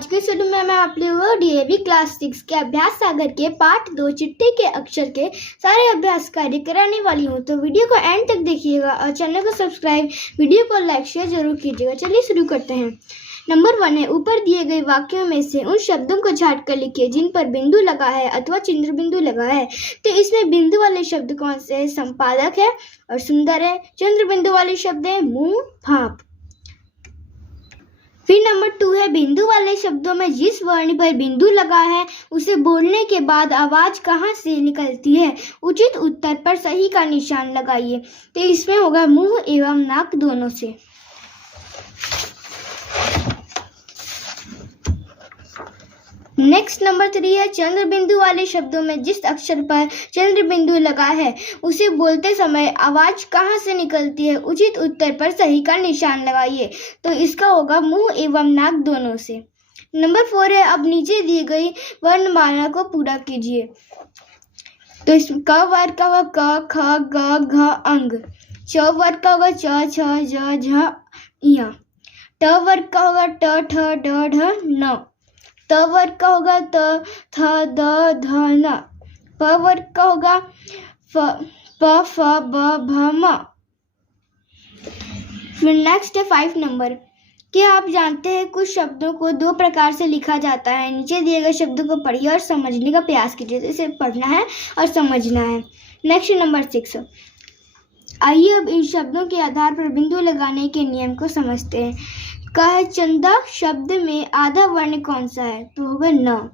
आज के वीडियो में मैं आप लोगों को डीएवी क्लास 6 के अभ्यास सागर के पार्ट 2 चिट्ठी के अक्षर के सारे अभ्यास कार्य कराने वाली हूँ। तो वीडियो को एंड तक देखिएगा और चैनल को सब्सक्राइब, वीडियो को लाइक शेयर जरूर कीजिएगा। चलिए शुरू करते हैं। नंबर 1 है, ऊपर दिए गए वाक्यों में से उन शब्दों को छांट कर लिखिए जिन पर बिंदु लगा है अथवा चिन्ह बिंदु लगा है। तो इसमें बिंदु वाले शब्द कौन से है? संपादक है और सुंदर है। चंद्र बिंदु वाले शब्द है मुंह, भाप। फिर नंबर 2 है, बिंदु वाले शब्दों में जिस वर्ण पर बिंदु लगा है उसे बोलने के बाद आवाज कहाँ से निकलती है? उचित उत्तर पर सही का निशान लगाइए। तो इसमें होगा मुंह एवं नाक दोनों से। नेक्स्ट नंबर 3 है, चंद्र बिंदु वाले शब्दों में जिस अक्षर पर चंद्र बिंदु लगा है उसे बोलते समय आवाज कहाँ से निकलती है? उचित उत्तर पर सही का निशान लगाइए। तो इसका होगा मुंह एवं नाक दोनों से। नंबर 4 है, अब नीचे दी गई वर्णमाला को पूरा कीजिए। तो इस क वर्ग का होगा क, ख, ग, घ, अंग। च वर्ग का होगा च, छ, ज, झ, ञ। ट वर्ग का होगा ट, ठ, ड, ढ, न। त वर्ग का होगा त, थ, द, ध, न। प वर्ग का होगा प, फ, ब, भ, म। फिर नेक्स्ट है 5 नंबर। क्या आप जानते हैं कुछ शब्दों को 2 प्रकार से लिखा जाता है? नीचे दिए गए शब्दों को पढ़िए और समझने का प्रयास कीजिए। इसे पढ़ना है और समझना है। Next number 6। आइए अब इन शब्दों के आधार पर बिंदु लगाने के नियम को समझते हैं। कह चंदा शब्द में आधा वर्ण कौन सा है? तो होगा न।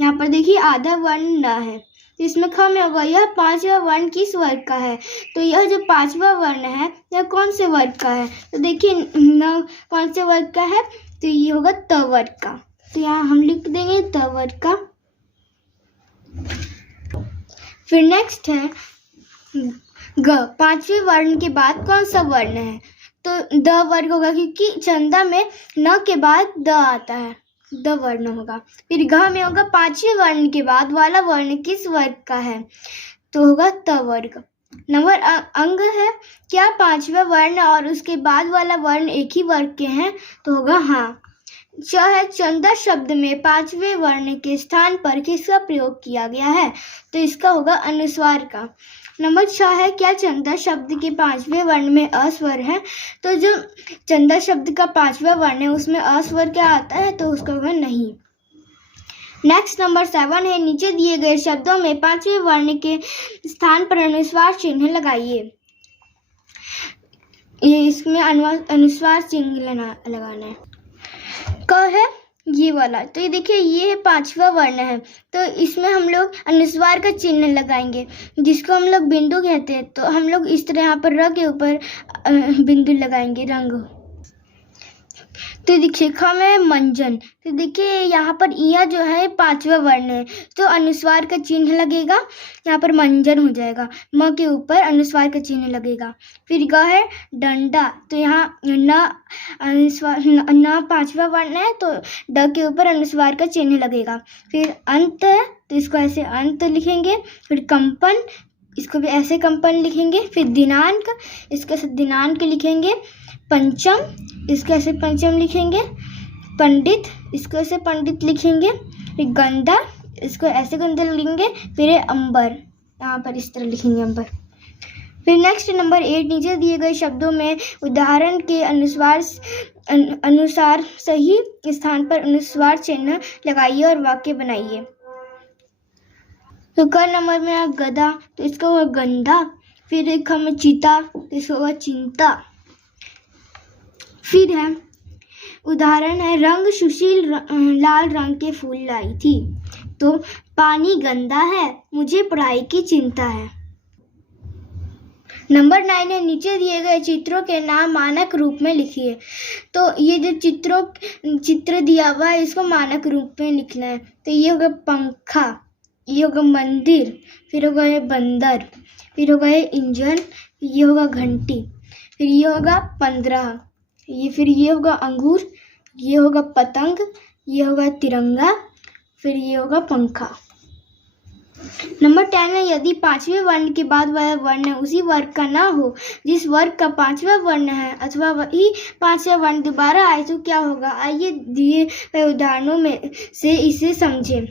यहाँ पर देखिए आधा वर्ण न है, तो इसमें ख में होगा यह 5वां वर्ण किस वर्ग का है? तो यह जो 5वां वर्ण है यह कौन से वर्ग का है? तो देखिए न कौन से वर्ग का है? तो ये होगा त वर्ग का। तो यहाँ हम लिख देंगे त वर्ग का। फिर नेक्स्ट है ग, 5वें वर्ण के बाद कौन सा वर्ण है? तो द वर्ग होगा क्योंकि चंदा में न के बाद द आता है, द वर्ण होगा। फिर घ में होगा 5वें वर्ण के बाद वाला वर्ण किस वर्ग का है? तो होगा त वर्ग। नंबर अंग है, क्या 5वां वर्ण और उसके बाद वाला वर्ण एक ही वर्ग के हैं? तो होगा हाँ। च है, चंदा शब्द में 5वें वर्ण के स्थान पर किसका प्रयोग किया गया है? तो इसका होगा अनुस्वार का। नंबर 6 है, क्या चंदा शब्द के 5वें वर्ण में अस्वर है? तो जो चंदा शब्द का 5वां वर्ण है उसमें अस्वर क्या आता है? तो उसका होगा नहीं। नेक्स्ट नंबर 7 है, नीचे दिए गए शब्दों में 5वें वर्ण के स्थान पर अनुस्वार चिन्ह लगाइए। इसमें अनुस्वार चिन्ह लगाना है। क है ये वाला, तो ये देखिए ये है 5वां वर्ण है, तो इसमें हम लोग अनुस्वार का चिन्ह लगाएंगे जिसको हम लोग बिंदु कहते हैं। तो हम लोग इस तरह यहाँ पर र के ऊपर बिंदु लगाएंगे, रंग। तो देखिए ख में मंजन, तो देखिए यहाँ पर इया जो है 5वां वर्ण है तो अनुस्वार का चिन्ह लगेगा, यहाँ पर मंजन हो जाएगा। म के ऊपर अनुस्वार का चिन्ह लगेगा। फिर ग है डंडा, तो यहाँ न अनुस्वार न 5वां वर्ण है तो ड के ऊपर अनुस्वार का चिन्ह लगेगा। फिर अंत है, तो इसको ऐसे अंत लिखेंगे। फिर कंपन, इसको भी ऐसे कंपन लिखेंगे। फिर दिनांक, इसको ऐसे दिनांक लिखेंगे। पंचम, इसको ऐसे पंचम लिखेंगे। पंडित, इसको ऐसे पंडित लिखेंगे। फिर गंधा, इसको ऐसे गंधा लिखेंगे। फिर अंबर, यहाँ पर इस तरह लिखेंगे अंबर। फिर नेक्स्ट नंबर 8, नीचे दिए गए शब्दों में उदाहरण के अनुसार सही स्थान पर अनुस्वार चिन्ह लगाइए और वाक्य बनाइए। तो क नंबर में है गधा, तो इसका होगा गंधा। फिर एक में चीता, तो इसका होगा चिंता। फिर है उदाहरण है, रंग सुशील लाल रंग के फूल लाई थी। तो पानी गंदा है, मुझे पढ़ाई की चिंता है। नंबर 9 है, नीचे दिए गए चित्रों के नाम मानक रूप में लिखिए। तो ये जो चित्र दिया हुआ है इसको मानक रूप में लिखना है। तो ये होगा पंखा, ये होगा मंदिर, फिर होगा ये बंदर, फिर होगा ये इंजन, ये होगा घंटी, फिर ये होगा 15, फिर ये होगा अंगूर, ये होगा पतंग, ये होगा तिरंगा, फिर ये होगा पंखा। नंबर 10 है, यदि पांचवें वर्ण के बाद वह वर्ण उसी वर्ग का ना हो जिस वर्ग का पांचवा वर्ण है अथवा वही पांचवा वर्ण दोबारा आए तो क्या होगा। आइए दिए गए उदाहरणों में से इसे समझें।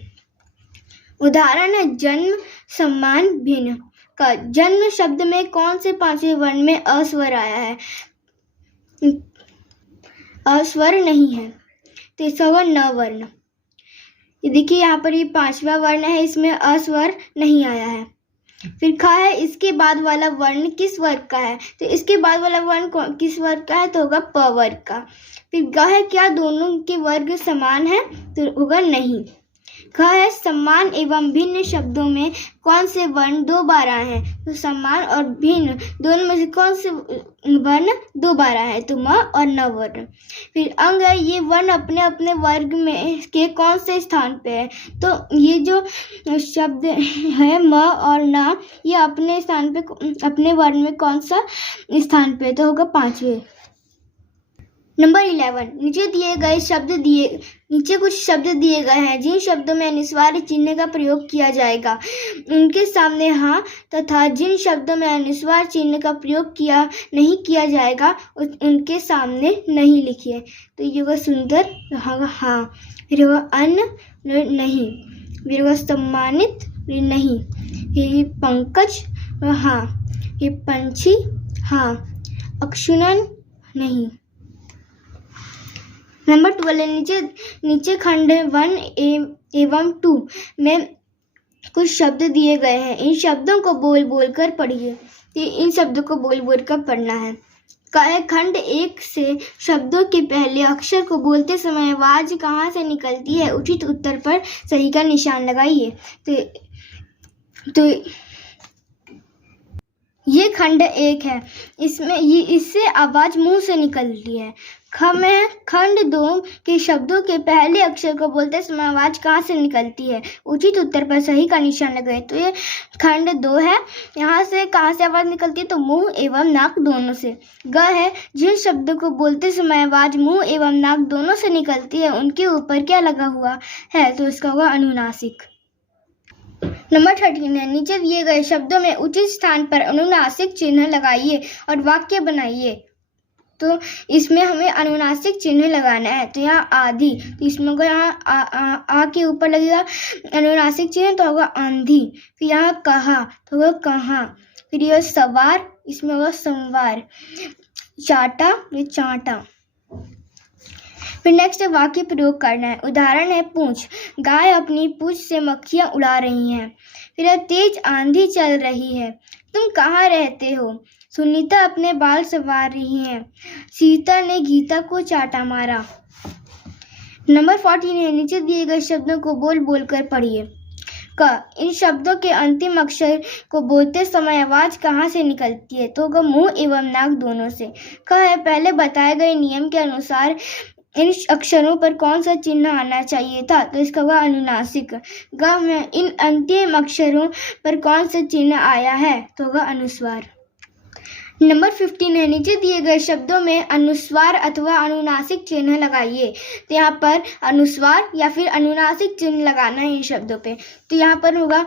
उदाहरण है जन्म, सम्मान, भिन्न का। जन्म शब्द में कौन से पांचवें वर्ण में अस्वर आया है? अस्वर नहीं है, तो इसका होगा न वर्ण। ये देखिए यहाँ पर ये पांचवा वर्ण है, इसमें अस्वर नहीं आया है। फिर खा है, इसके बाद वाला वर्ण किस वर्ग का है? तो इसके बाद वाला वर्ण किस वर्ग का है? तो होगा प वर्ग का। फिर ग है, क्या दोनों के वर्ग समान है? तो होगा नहीं। ख है, सम्मान एवं भिन्न शब्दों में कौन से वर्ण दो बार आए हैं? तो सम्मान और भिन्न दोनों में से कौन से वर्ण दो बार आए हैं? तो म और न वर्ण। फिर अंग है, ये वर्ण अपने अपने वर्ग में के कौन से स्थान पे है? तो ये जो शब्द है म और न, ये अपने स्थान पे अपने वर्ण में कौन सा स्थान पे है? तो होगा पांचवें। नंबर 11, नीचे कुछ शब्द दिए गए हैं जिन शब्दों में अनुस्वार चिन्ह का प्रयोग किया जाएगा उनके सामने हाँ तथा जिन शब्दों में अनुस्वार चिन्ह का प्रयोग नहीं किया जाएगा उनके सामने नहीं लिखिए। तो ये होगा सुंदर, हाँ। फिर होगा अन्न, नहीं। फिर होगा सम्मानित, नहीं। ये पंकज, हाँ। ये पंछी, हाँ। अक्षुणन, नहीं। नंबर 12, नीचे खंड 1 एवं 2 में कुछ शब्द दिए गए हैं। इन शब्दों को बोल बोल कर पढ़िए। तो इन शब्दों को बोल बोल कर पढ़ना है। खंड 1 से शब्दों के पहले अक्षर को बोलते समय आवाज कहाँ से निकलती है? उचित उत्तर पर सही का निशान लगाइए। तो ये खंड 1 है, इससे आवाज मुंह से निकलती है। खंड 2 के शब्दों के पहले अक्षर को बोलते समय आवाज कहाँ से निकलती है? उचित उत्तर पर सही का निशान लगाएं। तो ये खंड 2 है, यहाँ से कहाँ से आवाज निकलती है? तो मुंह एवं नाक दोनों से। ग है, जिन शब्दों को बोलते समय आवाज मुंह एवं नाक दोनों से निकलती है उनके ऊपर क्या लगा हुआ है? तो इसका होगा अनुनासिक। नंबर 13 है, नीचे दिए गए शब्दों में उचित स्थान पर अनुनासिक चिन्ह लगाइए और वाक्य बनाइए। तो इसमें हमें अनुनासिक चिन्ह लगाना है। तो यहाँ आधी, तो इसमें अगर यहाँ आ के ऊपर लगेगा अनुनासिक चिन्ह तो होगा आंधी। फिर यहाँ कहा तो होगा कहाँ। फिर यह सवार, इसमें होगा संवार। चाटा, ये चाटा। फिर नेक्स्ट वाक्य प्रयोग करना है। उदाहरण है पूंछ, गाय अपनी पूंछ से मक्खियां उड़ा रही हैं। फिर तेज आंधी चल रही है। तुम कहाँ रहते हो? सुनीता अपने बाल संवार रही है। सीता ने गीता को चाटा मारा। नंबर 14 है, नीचे दिए गए शब्दों को बोल बोल कर पढ़िए। इन शब्दों के अंतिम अक्षर को बोलते समय आवाज कहाँ से निकलती है? तो होगा मुंह एवं नाक दोनों से। है, पहले बताए गए नियम के अनुसार इन अक्षरों पर कौन सा चिन्ह आना चाहिए था? तो इसका होगा अनुनासिक। ग में इन अंतिम अक्षरों पर कौन सा चिन्ह आया है? तो होगा अनुस्वार। नंबर 15 है, नीचे दिए गए शब्दों में अनुस्वार अथवा अनुनासिक चिन्ह लगाइए। तो यहाँ पर अनुस्वार या फिर अनुनासिक चिन्ह लगाना है इन शब्दों पे। तो यहाँ पर होगा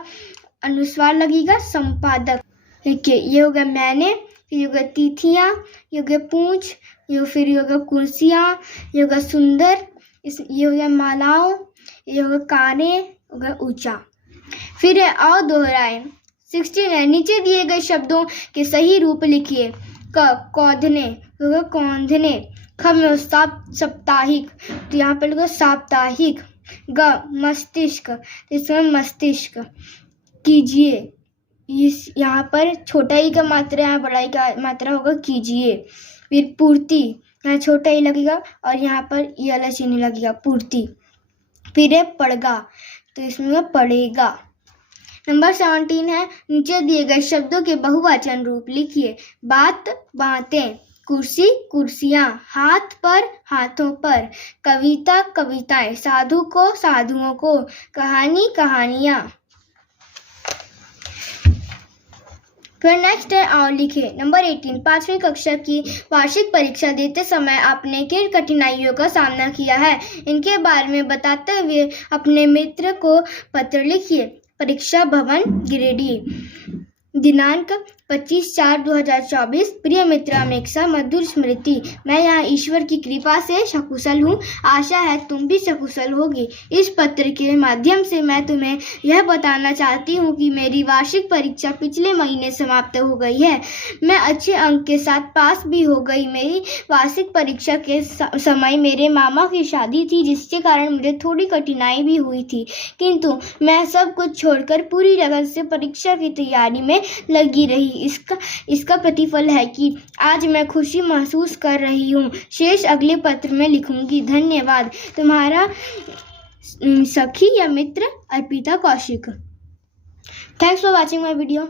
अनुस्वार लगेगा संपादक। देखिए ये होगा मैंने, फिर होगा तिथियाँ, ये होगा पूंछ, ये फिर ये होगा कुर्सियाँ, ये होगा सुंदर, ये होगा मालाओं, ये होगा काने, होगा ऊंचा। फिर है आओ दोहराएं। 16 है, नीचे दिए गए शब्दों के सही रूप लिखिए। कौंधने होगा कौंधने। ख में साप्ताहिक, तो यहाँ पर होगा साप्ताहिक। ग मस्तिष्क, इसमें मस्तिष्क। कीजिए, इस यहाँ पर छोटा ई का मात्रा, यहाँ बड़ा ई का मात्रा होगा कीजिए। फिर पूर्ति, यहाँ छोटा ई लगेगा और यहाँ पर ये वाला चिन्ह लगेगा पूर्ति। फिर है पड़गा, तो इसमें पड़ेगा। नंबर 17 है, नीचे दिए गए शब्दों के बहुवचन रूप लिखिए। बात बातें, कुर्सी कुर्सियाँ, हाथ पर हाथों पर, कविता कविताएं, साधु को साधुओं को, कहानी कहानियाँ। फिर नेक्स्ट है आओ लिखे। नंबर 18, 5वीं कक्षा की वार्षिक परीक्षा देते समय आपने किन कठिनाइयों का सामना किया है? इनके बारे में बताते हुए अपने मित्र को पत्र लिखिए। परीक्षा भवन गिरिडीह। दिनांक 25/4/2024। प्रिय मित्र अमेक्षा, मधुर स्मृति। मैं यहाँ ईश्वर की कृपा से सकुशल हूँ। आशा है तुम भी सकुशल होगी। इस पत्र के माध्यम से मैं तुम्हें यह बताना चाहती हूँ कि मेरी वार्षिक परीक्षा पिछले महीने समाप्त हो गई है। मैं अच्छे अंक के साथ पास भी हो गई। मेरी वार्षिक परीक्षा के समय मेरे मामा की शादी थी, जिसके कारण मुझे थोड़ी कठिनाई भी हुई थी, किंतु मैं सब कुछ छोड़कर पूरी लगन से परीक्षा की तैयारी में लगी रही। इसका प्रतिफल है कि आज मैं खुशी महसूस कर रही हूँ। शेष अगले पत्र में लिखूंगी। धन्यवाद। तुम्हारा सखी या मित्र Arpita Kaushik. Thanks for watching my video.